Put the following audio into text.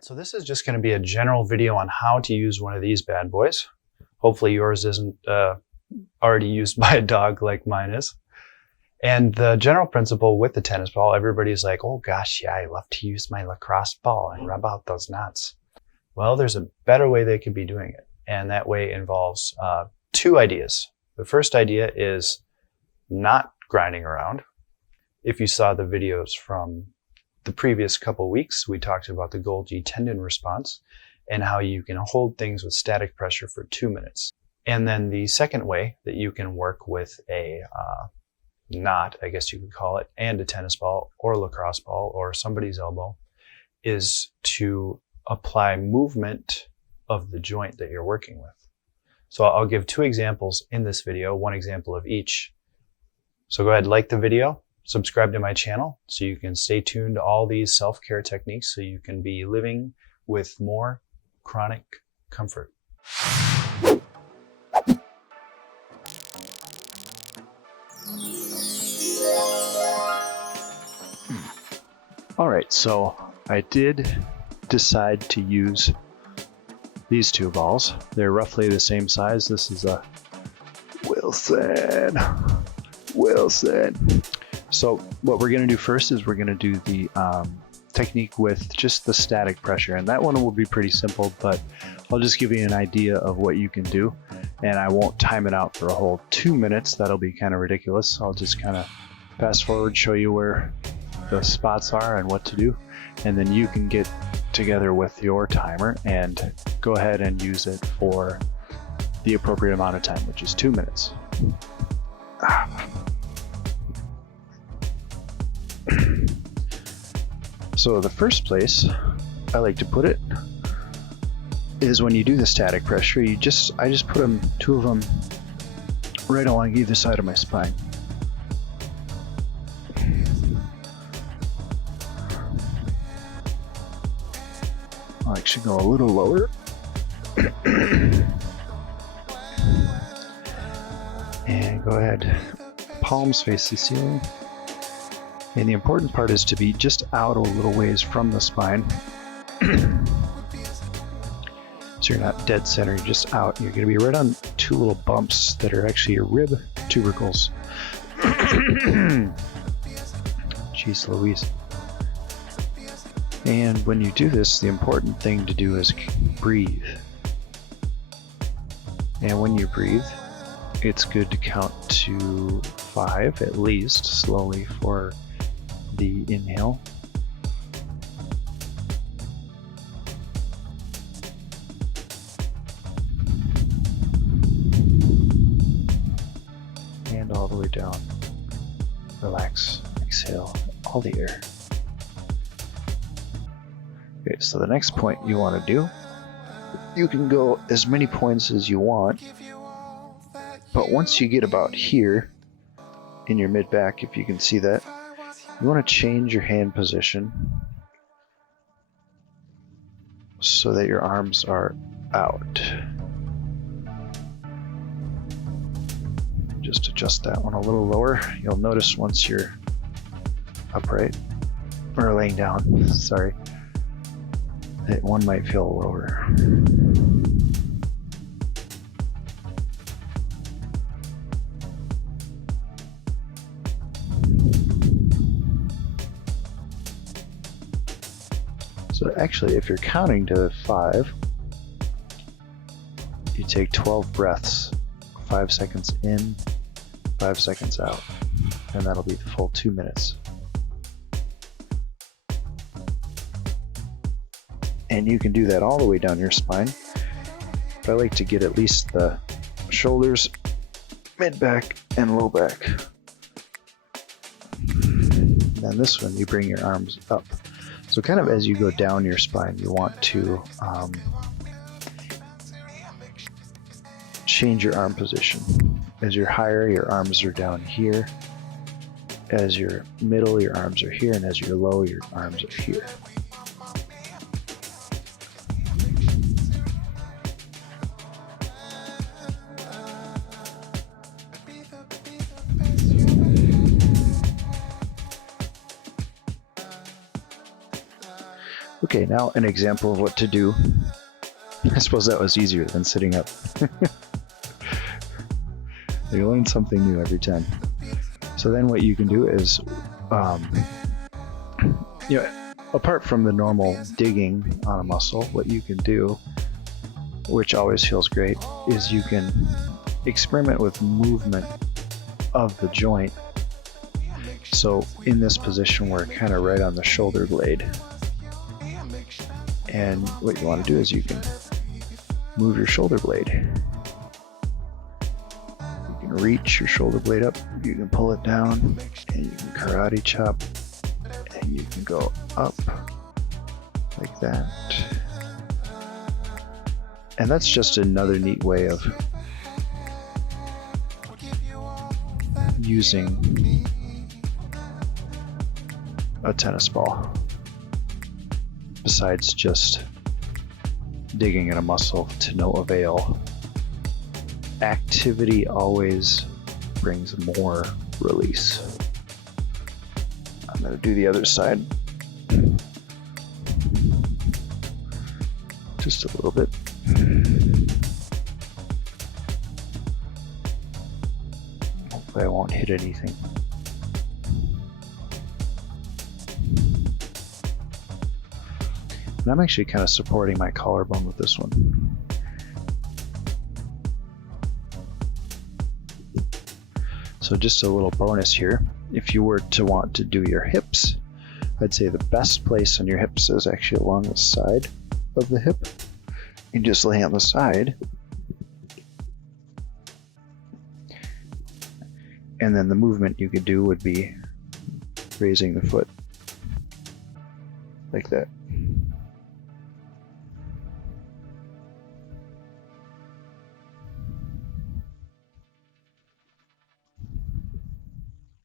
So this is just going to be a general video on how to use one of these bad boys. Hopefully yours isn't already used by a dog like mine is. And the general principle with the tennis ball, everybody's like, oh gosh, yeah, I love to use my lacrosse ball and rub out those knots. Well, there's a better way they could be doing it. And that way involves two ideas. The first idea is not grinding around. If you saw the videos from the previous couple weeks, we talked about the golgi tendon response and how you can hold things with static pressure for 2 minutes. And then the second way that you can work with a knot, I guess you could call it, and a tennis ball or a lacrosse ball or somebody's elbow is to apply movement of the joint that you're working with. So I'll give two examples in this video, one example of each. So go ahead, like the video, subscribe to my channel so you can stay tuned to all these self-care techniques so you can be living with more chronic comfort. All right, so I did decide to use these two balls. They're roughly the same size. This is a Wilson. So what we're gonna do first is we're gonna do the technique with just the static pressure. And that one will be pretty simple, but I'll just give you an idea of what you can do. And I won't time it out for a whole 2 minutes. That'll be kind of ridiculous. I'll just kind of fast forward, show you where the spots are and what to do. And then you can get together with your timer and go ahead and use it for the appropriate amount of time, which is 2 minutes. So the first place I like to put it is when you do the static pressure, I just put them, two of them, right along either side of my spine. I actually go a little lower. And go ahead, palms face the ceiling. And the important part is to be just out a little ways from the spine. So you're not dead center, you're just out. You're gonna be right on two little bumps that are actually your rib tubercles. Jeez Louise. And when you do this, the important thing to do is breathe. And when you breathe, it's good to count to 5 at least, slowly for the inhale. And all the way down. Relax, exhale all the air. Okay, so the next point you want to do, you can go as many points as you want, but once you get about here in your mid back, if you can see that, you want to change your hand position so that your arms are out. Just adjust that one a little lower. You'll notice once you're upright, or laying down, sorry, that one might feel lower. So actually, if you're counting to 5, you take 12 breaths, 5 seconds in, 5 seconds out, and that'll be the full 2 minutes. And you can do that all the way down your spine. But I like to get at least the shoulders, mid back, and low back. And then this one, you bring your arms up. So kind of as you go down your spine, you want to change your arm position. As you're higher, your arms are down here. As you're middle, your arms are here. And as you're low, your arms are here. Okay, now an example of what to do. I suppose that was easier than sitting up. You learn something new every time. So then what you can do is, apart from the normal digging on a muscle, what you can do, which always feels great, is you can experiment with movement of the joint. So in this position, we're kind of right on the shoulder blade. And what you want to do is you can move your shoulder blade. You can reach your shoulder blade up, you can pull it down, and you can karate chop, and you can go up like that. And that's just another neat way of using a tennis ball, besides just digging in a muscle to no avail. Activity always brings more release. I'm going to do the other side just a little bit. Hopefully I won't hit anything. And I'm actually kind of supporting my collarbone with this one. So just a little bonus here. If you were to want to do your hips, I'd say the best place on your hips is actually along the side of the hip. You just lay on the side. And then the movement you could do would be raising the foot like that.